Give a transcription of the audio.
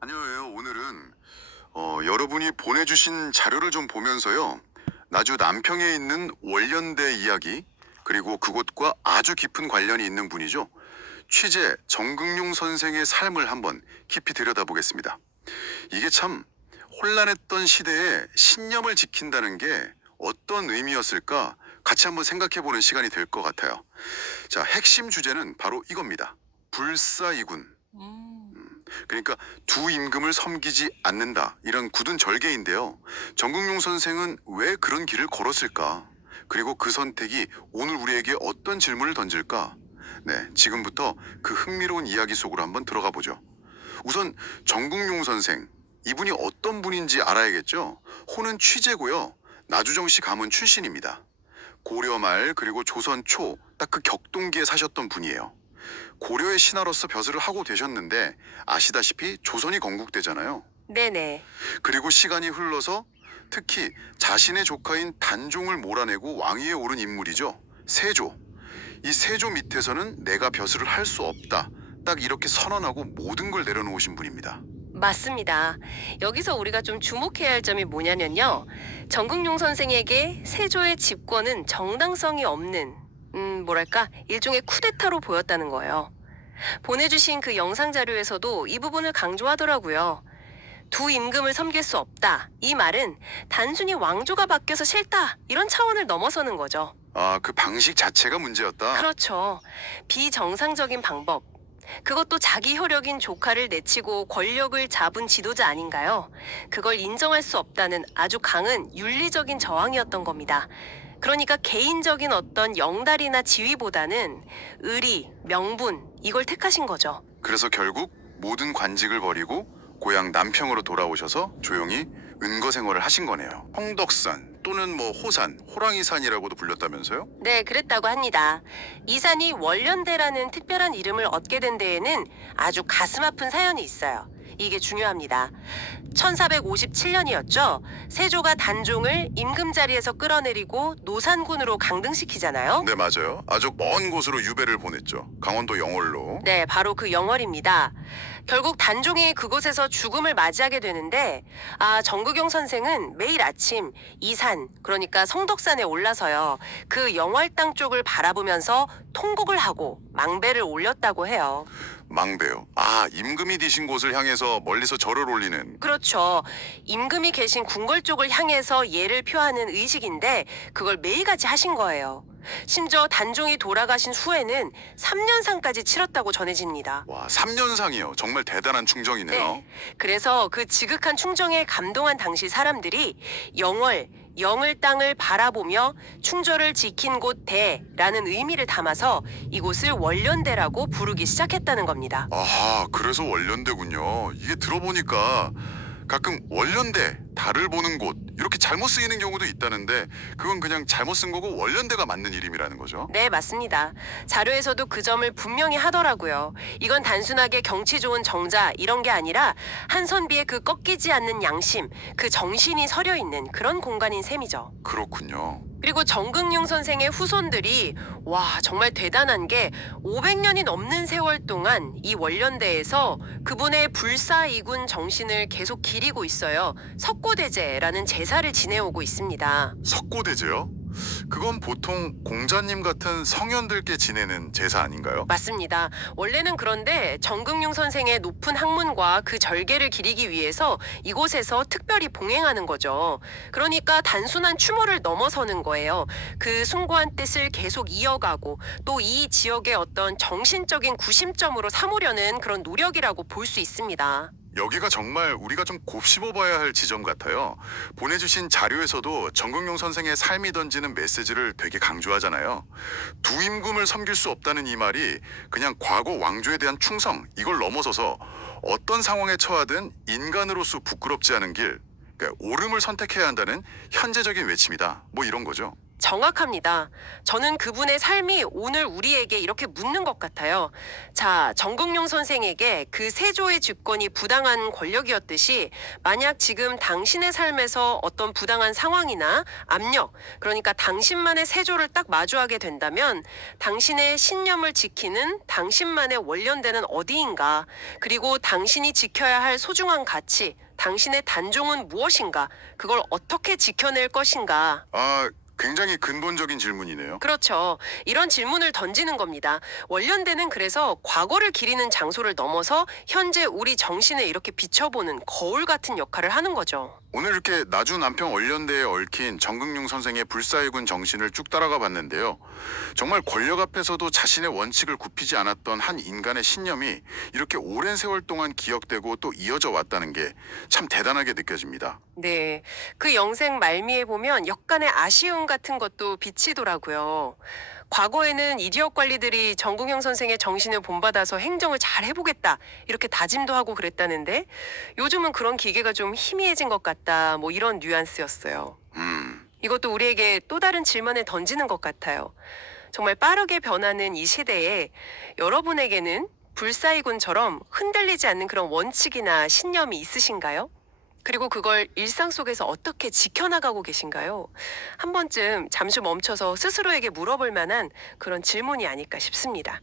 안녕하세요. 오늘은 여러분이 보내주신 자료를 좀 보면서요. 나주 남평에 있는 월련대 이야기 그리고 그곳과 아주 깊은 관련이 있는 분이죠. 취재 정극용 선생의 삶을 한번 깊이 들여다보겠습니다. 이게 참 혼란했던 시대에 신념을 지킨다는 게 어떤 의미였을까 같이 한번 생각해보는 시간이 될 것 같아요. 자, 핵심 주제는 바로 이겁니다. 불사이군. 그러니까 두 임금을 섬기지 않는다 이런 굳은 절개인데요. 정국용 선생은 왜 그런 길을 걸었을까? 그리고 그 선택이 오늘 우리에게 어떤 질문을 던질까? 네, 지금부터 그 흥미로운 이야기 속으로 한번 들어가 보죠. 우선 정국용 선생 이분이 어떤 분인지 알아야겠죠. 호는 취재고요. 나주정씨 가문 출신입니다. 고려 말 그리고 조선 초 딱 그 격동기에 사셨던 분이에요. 고려의 신하로서 벼슬을 하고 되셨는데 아시다시피 조선이 건국되잖아요. 네네. 그리고 시간이 흘러서 특히 자신의 조카인 단종을 몰아내고 왕위에 오른 인물이죠. 세조. 이 세조 밑에서는 내가 벼슬을 할 수 없다. 딱 이렇게 선언하고 모든 걸 내려놓으신 분입니다. 맞습니다. 여기서 우리가 좀 주목해야 할 점이 뭐냐면요. 정국용 선생에게 세조의 집권은 정당성이 없는, 뭐랄까, 일종의 쿠데타로 보였다는 거예요. 보내주신 그 영상 자료에서도 이 부분을 강조하더라고요. 두 임금을 섬길 수 없다. 이 말은 단순히 왕조가 바뀌어서 싫다. 이런 차원을 넘어서는 거죠. 아, 그 방식 자체가 문제였다. 그렇죠. 비정상적인 방법. 그것도 자기 혈육인 조카를 내치고 권력을 잡은 지도자 아닌가요? 그걸 인정할 수 없다는 아주 강한 윤리적인 저항이었던 겁니다. 그러니까 개인적인 어떤 영달이나 지위보다는 의리, 명분, 이걸 택하신 거죠. 그래서 결국 모든 관직을 버리고 고향 남평으로 돌아오셔서 조용히 은거 생활을 하신 거네요. 홍덕산 또는 뭐 호산, 호랑이산이라고도 불렸다면서요? 네, 그랬다고 합니다. 이 산이 월련대라는 특별한 이름을 얻게 된 데에는 아주 가슴 아픈 사연이 있어요. 이게 중요합니다. 1457년이었죠. 세조가 단종을 임금 자리에서 끌어내리고 노산군으로 강등시키잖아요. 네, 맞아요. 아주 먼 곳으로 유배를 보냈죠. 강원도 영월로. 네, 바로 그 영월입니다. 결국 단종이 그곳에서 죽음을 맞이하게 되는데, 정국용 선생은 매일 아침 이 산, 그러니까 성덕산에 올라서요. 그 영월 땅 쪽을 바라보면서 통곡을 하고 망배를 올렸다고 해요. 망배요. 아, 임금이 뒤신 곳을 향해서 멀리서 절을 올리는. 그렇죠. 임금이 계신 궁궐 쪽을 향해서 예를 표하는 의식인데 그걸 매일같이 하신 거예요. 심지어 단종이 돌아가신 후에는 3년상까지 치렀다고 전해집니다. 와, 3년상이요. 정말 대단한 충정이네요. 네. 그래서 그 지극한 충정에 감동한 당시 사람들이 영월, 영을 땅을 바라보며 충절을 지킨 곳 대라는 의미를 담아서 이곳을 월련대라고 부르기 시작했다는 겁니다. 아하, 그래서 월련대군요. 이게 들어보니까 가끔 월련대, 달을 보는 곳 이렇게 잘못 쓰이는 경우도 있다는데 그건 그냥 잘못 쓴 거고 월련대가 맞는 이름이라는 거죠. 네, 맞습니다. 자료에서도 그 점을 분명히 하더라고요. 이건 단순하게 경치 좋은 정자 이런 게 아니라 한 선비의 그 꺾이지 않는 양심, 그 정신이 서려 있는 그런 공간인 셈이죠. 그렇군요. 그리고 정극용 선생의 후손들이 정말 대단한 게 500년이 넘는 세월 동안 이 월련대에서 그분의 불사이군 정신을 계속 기리고 있어요. 석고대제라는 제사를 지내오고 있습니다. 석고대제요? 그건 보통 공자님 같은 성현들께 지내는 제사 아닌가요? 맞습니다. 원래는 그런데 정극용 선생의 높은 학문과 그 절개를 기리기 위해서 이곳에서 특별히 봉행하는 거죠. 그러니까 단순한 추모를 넘어서는 거예요. 그 숭고한 뜻을 계속 이어가고 또 이 지역의 어떤 정신적인 구심점으로 삼으려는 그런 노력이라고 볼 수 있습니다. 여기가 정말 우리가 좀 곱씹어봐야 할 지점 같아요. 보내주신 자료에서도 정경용 선생의 삶이 던지는 메시지를 되게 강조하잖아요. 두 임금을 섬길 수 없다는 이 말이 그냥 과거 왕조에 대한 충성 이걸 넘어서서 어떤 상황에 처하든 인간으로서 부끄럽지 않은 길, 그러니까 옳음을 선택해야 한다는 현재적인 외침이다. 뭐 이런 거죠. 정확합니다. 저는 그분의 삶이 오늘 우리에게 이렇게 묻는 것 같아요. 자, 정국용 선생에게 그 세조의 집권이 부당한 권력이었듯이 만약 지금 당신의 삶에서 어떤 부당한 상황이나 압력, 그러니까 당신만의 세조를 딱 마주하게 된다면 당신의 신념을 지키는 당신만의 원련대는 어디인가, 그리고 당신이 지켜야 할 소중한 가치, 당신의 단종은 무엇인가, 그걸 어떻게 지켜낼 것인가. 아, 굉장히 근본적인 질문이네요. 그렇죠. 이런 질문을 던지는 겁니다. 원련대는 그래서 과거를 기리는 장소를 넘어서 현재 우리 정신에 이렇게 비춰보는 거울 같은 역할을 하는 거죠. 오늘 이렇게 나주 남평 원련대에 얽힌 정극용 선생의 불사의군 정신을 쭉 따라가 봤는데요. 정말 권력 앞에서도 자신의 원칙을 굽히지 않았던 한 인간의 신념이 이렇게 오랜 세월 동안 기억되고 또 이어져 왔다는 게 참 대단하게 느껴집니다. 네. 그 영생 말미에 보면 역간의 아쉬움 같은 것도 비치더라고요. 과거에는 이지역 관리들이 정국영 선생의 정신을 본받아서 행정을 잘 해보겠다, 이렇게 다짐도 하고 그랬다는데 요즘은 그런 기계가 좀 희미해진 것 같다, 뭐 이런 뉘앙스였어요. 이것도 우리에게 또 다른 질문을 던지는 것 같아요. 정말 빠르게 변하는 이 시대에 여러분에게는 불사이군처럼 흔들리지 않는 그런 원칙이나 신념이 있으신가요? 그리고 그걸 일상 속에서 어떻게 지켜나가고 계신가요? 한 번쯤 잠시 멈춰서 스스로에게 물어볼 만한 그런 질문이 아닐까 싶습니다.